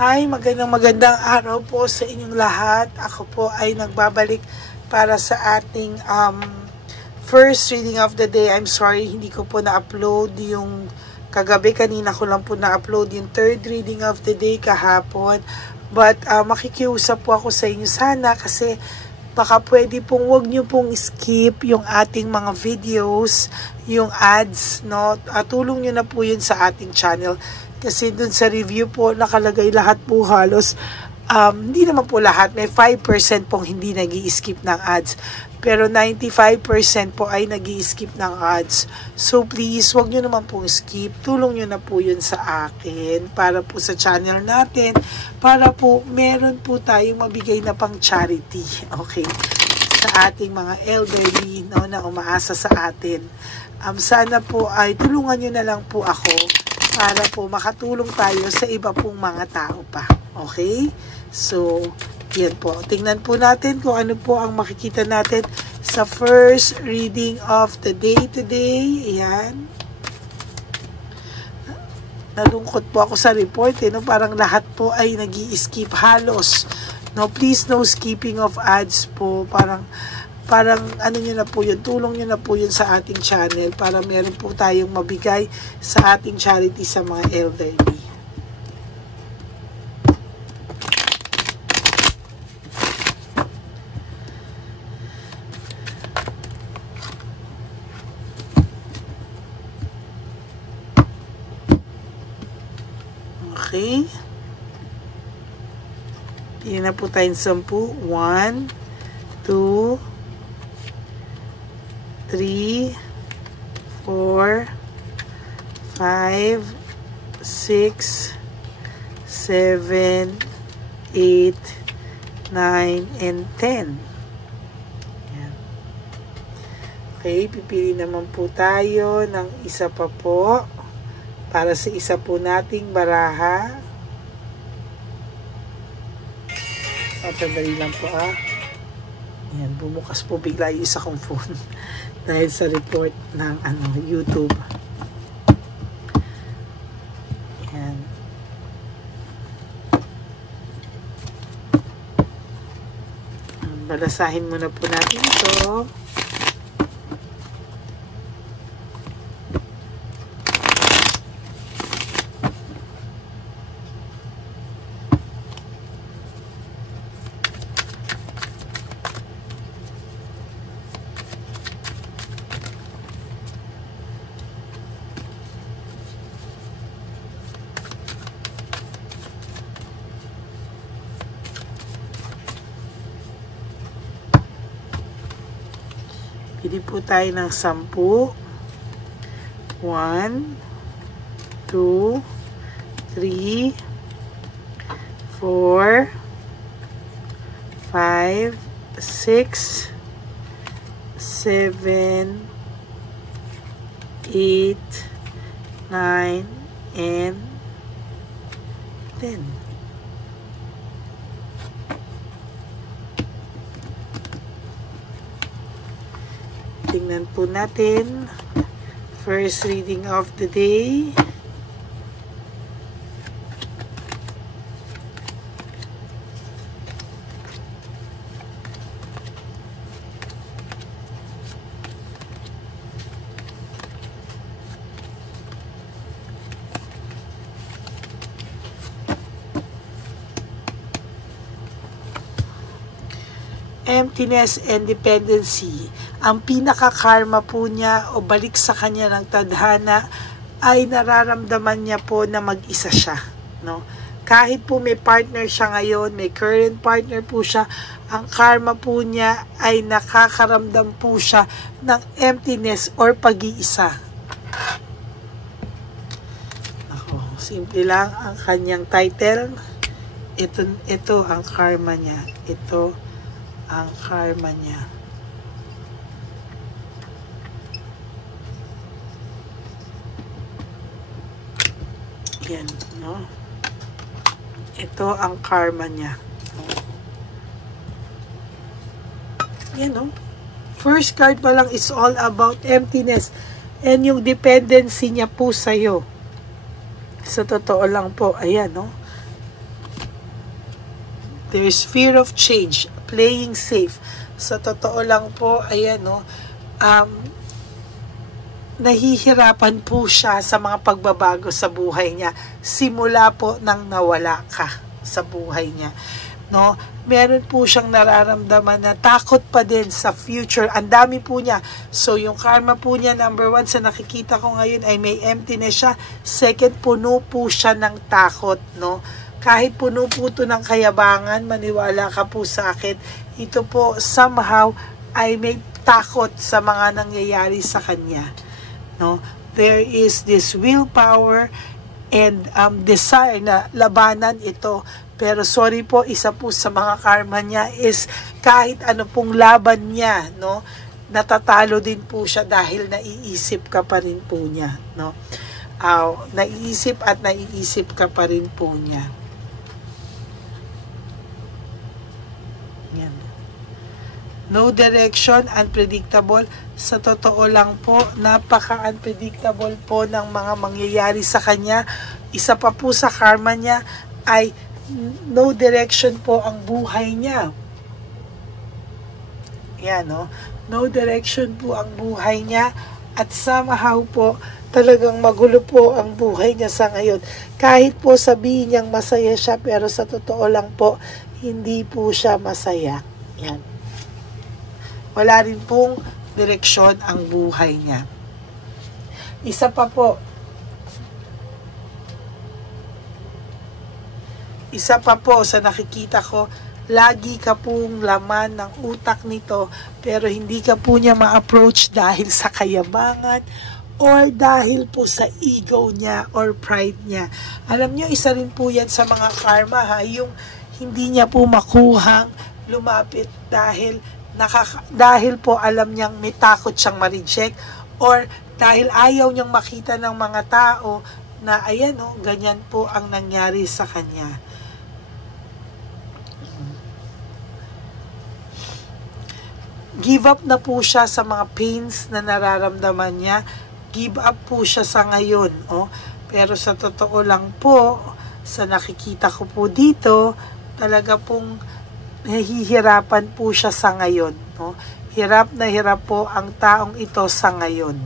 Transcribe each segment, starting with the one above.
Hi, magandang araw po sa inyong lahat. Ako po ay nagbabalik para sa ating first reading of the day. I'm sorry, hindi ko po na-upload yung kagabi. Kanina ko lang po na-upload yung third reading of the day kahapon. But makikiusap po ako sa inyo sana kasi baka pwede pong wag nyo pong skip yung ating mga videos, yung ads, no? Tulong nyo na po yun sa ating channel. Kasi dun sa review po, nakalagay lahat po halos. Hindi naman po lahat. May 5% pong hindi nag-i-skip ng ads. Pero 95% po ay nag-i-skip ng ads. So please, wag nyo naman pong skip. Tulong nyo na po yun sa akin. Para po sa channel natin. Para po meron po tayong mabigay na pang charity. Okay? Sa ating mga elderly, no, na umaasa sa atin. Sana po ay tulungan nyo na lang po ako. Para po makatulong tayo sa iba pong mga tao pa. Okay? So, yan po. Tingnan po natin kung ano po ang makikita natin sa first reading of the day today. Ayan. Nalungkot po ako sa report. No? Parang lahat po ay nag-i-skip halos. No, please no skipping of ads po. Parang ano nyo na po yun, tulong nyo na po yun sa ating channel para meron po tayong mabigay sa ating charity sa mga elderly. Okay. Tingnan na po tayong 10. 1, 2, 3, 4, 5, 6, 7, 8, 9, and 10. Yan. Okay, pipili naman po tayo ng isa pa po para sa isa po nating baraha. Sandali lang po Yan, bumukas po bigla yung isa kong phone dahil sa report ng YouTube. Yan. Balasahin muna po natin ito. Pili po tayo ng 10. 1, 2, 3, 4, 5, 6, 7, 8, 9, and 10. Tingnan po natin. First reading of the day. Emptiness and dependency. Ang pinaka-karma po niya o balik sa kanya ng tadhana ay nararamdaman niya po na mag-isa siya. No? Kahit po may partner siya ngayon, may current partner po siya, ang karma po niya ay nakakaramdam po siya ng emptiness or pag-iisa. Simple lang ang kanyang title. Ito ang karma niya. Ito ang karma niya. Yan, no? Ito ang karma niya. Yan, no? First card pa lang is all about emptiness and yung dependency niya po sa'yo. Sa totoo lang po, ayan, no? There's fear of change, playing safe. Sa totoo lang po, ayan, no, nahihirapan po siya sa mga pagbabago sa buhay niya. Simula po nang nawala ka sa buhay niya. No? Meron po siyang nararamdaman na takot pa din sa future. Ang dami po niya. So, yung karma po niya, number 1, sa nakikita ko ngayon ay may emptiness siya. Second, puno po siya ng takot, no? Kahit puno po ito ng kayabangan, maniwala ka po sa akin, ito po somehow ay may takot sa mga nangyayari sa kanya. No? There is this willpower and desire na labanan ito. Pero sorry po, isa po sa mga karma niya is kahit ano pong laban niya, no, natatalo din po siya dahil naiisip ka pa rin po niya. No? Naiisip at naiisip ka pa rin po niya. Yan. No direction, unpredictable. Sa totoo lang po, napaka-unpredictable po ng mga mangyayari sa kanya. Isa pa po sa karma niya ay no direction po ang buhay niya. Yan, no? No direction po ang buhay niya at somehow po talagang magulo po ang buhay niya sa ngayon. Kahit po sabihin niyang masaya siya, pero sa totoo lang po, hindi po siya masaya. Yan. Wala rin pong direksyon ang buhay niya. Isa pa po sa nakikita ko, lagi ka pong laman ng utak nito, pero hindi ka po niya ma-approach dahil sa kayabangan or dahil po sa ego niya or pride niya. Alam niyo, isa rin po yan sa mga karma, ha, yung hindi niya po makuhang lumapit dahil po alam niyang may takot siyang ma-reject or dahil ayaw niyang makita ng mga tao na ayan, oh, ganyan po ang nangyari sa kanya. Give up na po siya sa mga pains na nararamdaman niya. Give up po siya sa ngayon. Oh. Pero sa totoo lang po, sa nakikita ko po dito, talaga pong nahihirapan po siya sa ngayon. No? Hirap na hirap po ang taong ito sa ngayon.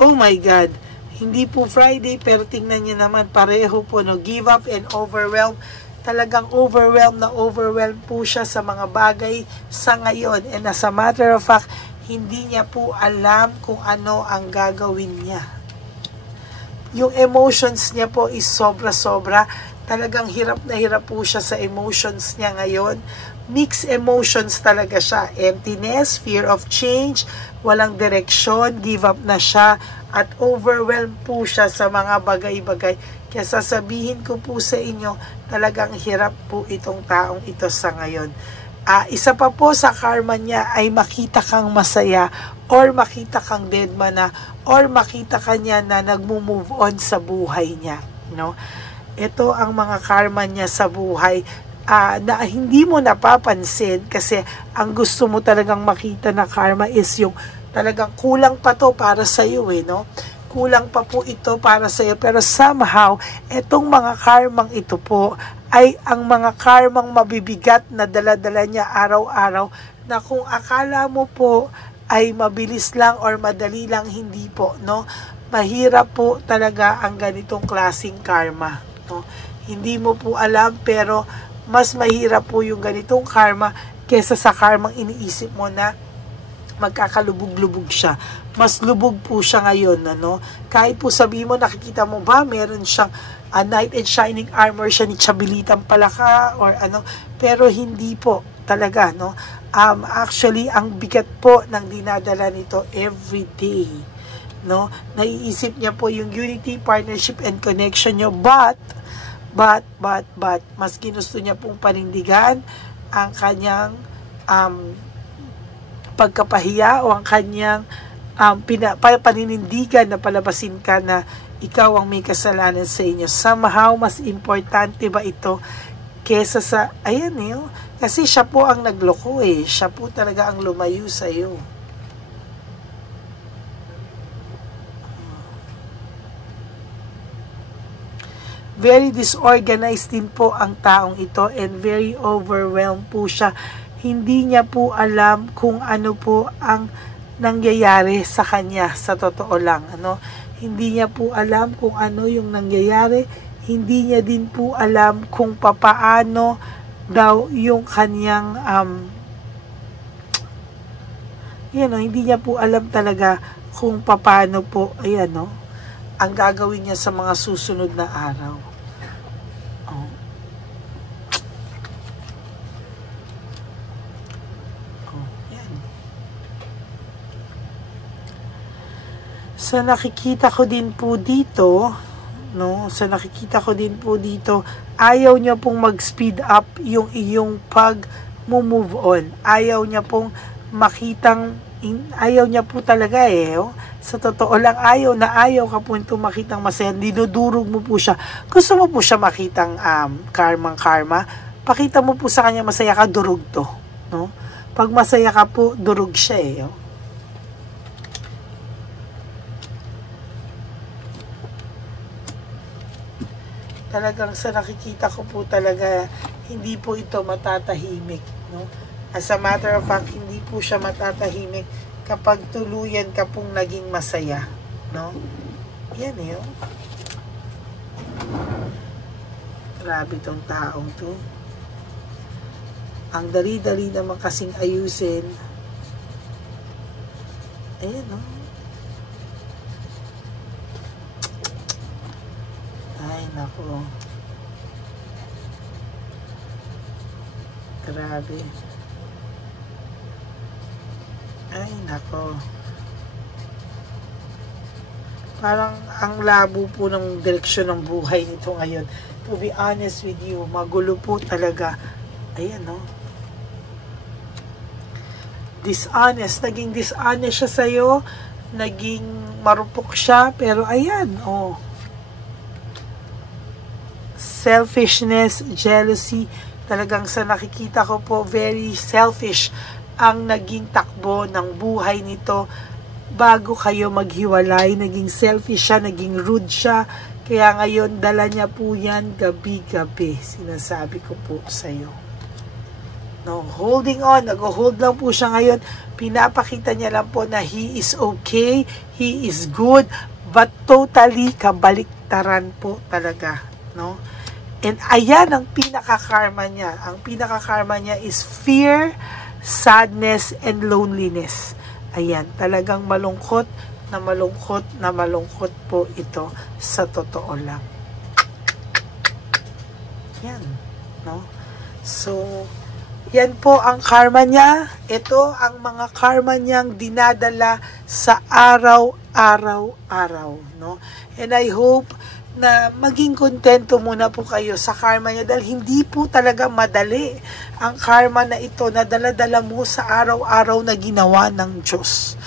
Oh my God! Hindi po Friday, pero tingnan niyo naman, pareho po, no? Give up and overwhelm. Talagang overwhelmed po siya sa mga bagay sa ngayon. And as a matter of fact, hindi niya po alam kung ano ang gagawin niya. Yung emotions niya po is sobra-sobra. Talagang hirap na hirap po siya sa emotions niya ngayon. Mixed emotions talaga siya. Emptiness, fear of change, walang direksyon, give up na siya, at overwhelmed po siya sa mga bagay-bagay. Kaya sasabihin ko po sa inyo, talagang hirap po itong taong ito sa ngayon. Isa pa po sa karma niya ay makita kang masaya or makita kang deadman na or makita ka niya na nagmo-move on sa buhay niya. No? Ito ang mga karma niya sa buhay na hindi mo napapansin kasi ang gusto mo talagang makita na karma is yung talagang kulang pa to para sa iyo, no? Kulang pa po ito para sa iyo, pero somehow etong mga karmang ito po ay ang mga karmang mabibigat na dala-dala niya araw-araw na kung akala mo po ay mabilis lang or madali lang, hindi po, no? Mahirap po talaga ang ganitong klaseng karma, no? Hindi mo po alam, pero mas mahirap po yung ganitong karma kesa sa karmang iniisip mo na magkakalubog-lubog siya. Mas lubog po siya ngayon, ano? Kahit po sabihin mo, nakikita mo ba, meron siyang knight in shining armor siya ni Chabilitang Palaka or ano, pero hindi po talaga, no? Actually, ang bigat po ng dinadala nito every day, no? Naiisip niya po yung unity, partnership, and connection niyo, but, mas ginusto niya pong panindigan ang kanyang pagkapahiya o ang kanyang paninindigan na palabasin ka na ikaw ang may kasalanan sa inyo. Somehow, mas importante ba ito kesa sa, ayan kasi siya po ang nagloko siya po talaga ang lumayo sa iyo. Very disorganized din po ang taong ito and very overwhelmed po siya. Hindi niya po alam kung ano po ang nangyayari sa kanya, sa totoo lang. Hindi niya po alam kung ano yung nangyayari. Hindi niya din po alam kung papaano daw yung kanyang hindi niya po alam talaga kung papaano po ang gagawin niya sa mga susunod na araw. Yan. Sa nakikita ko din po dito, ayaw niya pong mag-speed up yung iyong pag-move on. Ayaw niya pong ayaw niya po talaga sa totoo lang, ayaw ka po ito makitang masaya. Dinudurog mo po siya. Gusto mo po siya makitang karma. Pakita mo po sa kanya masaya ka, durog to. Pag masaya ka po, durog siya Talagang sa nakikita ko po talaga, hindi po ito matatahimik. As a matter of fact, hindi po siya matatahimik kapag tuluyan ka pong naging masaya. Yan Grabe tong taong to. Ang dali-dali naman kasing ayusin. Ayan Ay, nako. Grabe. Ay, nako. Parang ang labo po ng direksyon ng buhay nito ngayon. To be honest with you, magulo po talaga. Ayan, Dishonest. Naging dishonest siya sa'yo. Naging marupok siya. Pero ayan, Selfishness, jealousy. Talagang sa nakikita ko po, very selfish ang naging takbo ng buhay nito bago kayo maghiwalay. Naging selfish siya, naging rude siya. Kaya ngayon, dala niya po yan gabi-gabi. Sinasabi ko po sa iyo. Holding on. Nag-hold lang po siya ngayon. Pinapakita niya lang po na he is okay, he is good, but totally kabaliktaran po talaga. And ayan ang pinaka-karma niya. Ang pinaka-karma niya is fear, sadness, and loneliness. Ayan, talagang malungkot po ito sa totoo lang. Yan, So, yan po ang karma niya. Ito ang mga karma niyang dinadala sa araw-araw. And I hope na maging kontento muna po kayo sa karma niya dahil hindi po talaga madali ang karma na ito na dala-dala mo sa araw-araw na ginawa ng Diyos.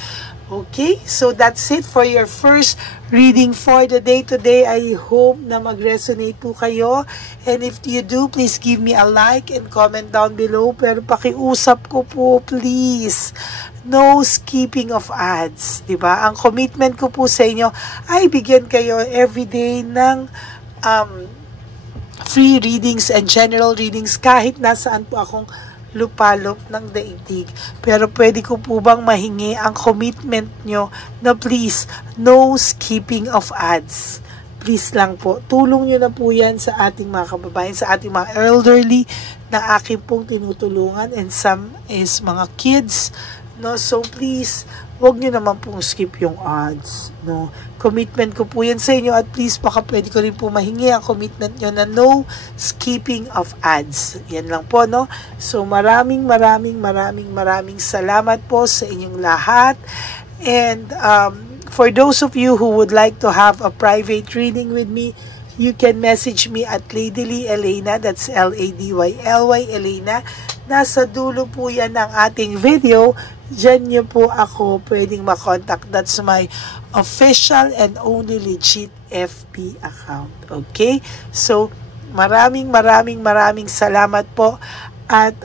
Okay? So that's it for your first reading for the day today. I hope na mag-resonate po kayo. And if you do, please give me a like and comment down below. Pero pakiusap ko po, please. No skipping of ads. Diba? Ang commitment ko po sa inyo ay bigyan kayo everyday ng free readings and general readings kahit nasaan po akong lupalop ng daigdig. Pero pwede ko po bang mahingi ang commitment nyo na please, no skipping of ads. Please lang po. Tulong nyo na po yan sa ating mga kababayan, sa ating mga elderly na aking pong tinutulungan and some is mga kids. So please, wag nyo naman pong skip yung ads. Commitment ko po yan sa inyo at please baka pwede ko rin po mahingi ang commitment nyo na no skipping of ads. Yan lang po, So maraming salamat po sa inyong lahat. And for those of you who would like to have a private reading with me, you can message me at Ladyly Elena, that's Ladyly Elena. Nasa dulo po yan ng ating video. Diyan nyo po ako pwedeng makontak. That's my official and only legit FB account. Okay? So, maraming salamat po. At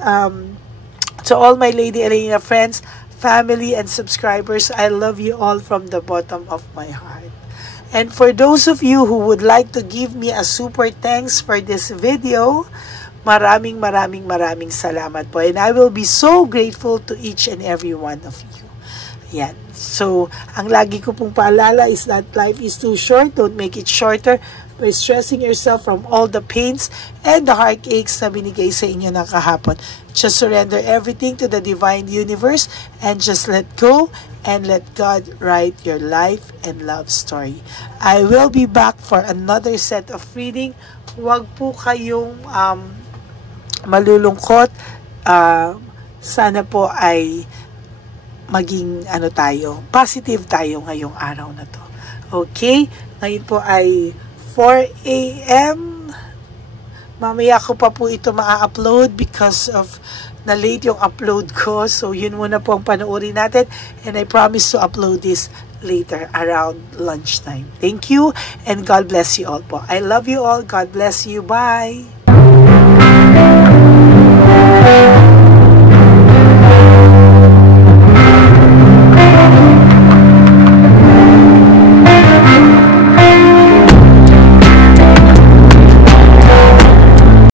to all my Lady Elena friends, family, and subscribers, I love you all from the bottom of my heart. And for those of you who would like to give me a super thanks for this video, maraming salamat po. And I will be so grateful to each and every one of you. Yan. So, ang lagi ko pong paalala is that life is too short. Don't make it shorter by stressing yourself from all the pains and the heartaches na binigay sa inyo ng kahapon. Just surrender everything to the divine universe and just let go and let God write your life and love story. I will be back for another set of reading. Huwag po kayong malulungkot. Sana po ay maging positive tayo ngayong araw na to. Okay? Ngayon po ay 4 a.m. Mamaya ko pa po ito maa-upload because of na late yung upload ko. So, yun muna po ang panoorin natin. And I promise to upload this later around lunchtime. Thank you and God bless you all po. I love you all. God bless you. Bye!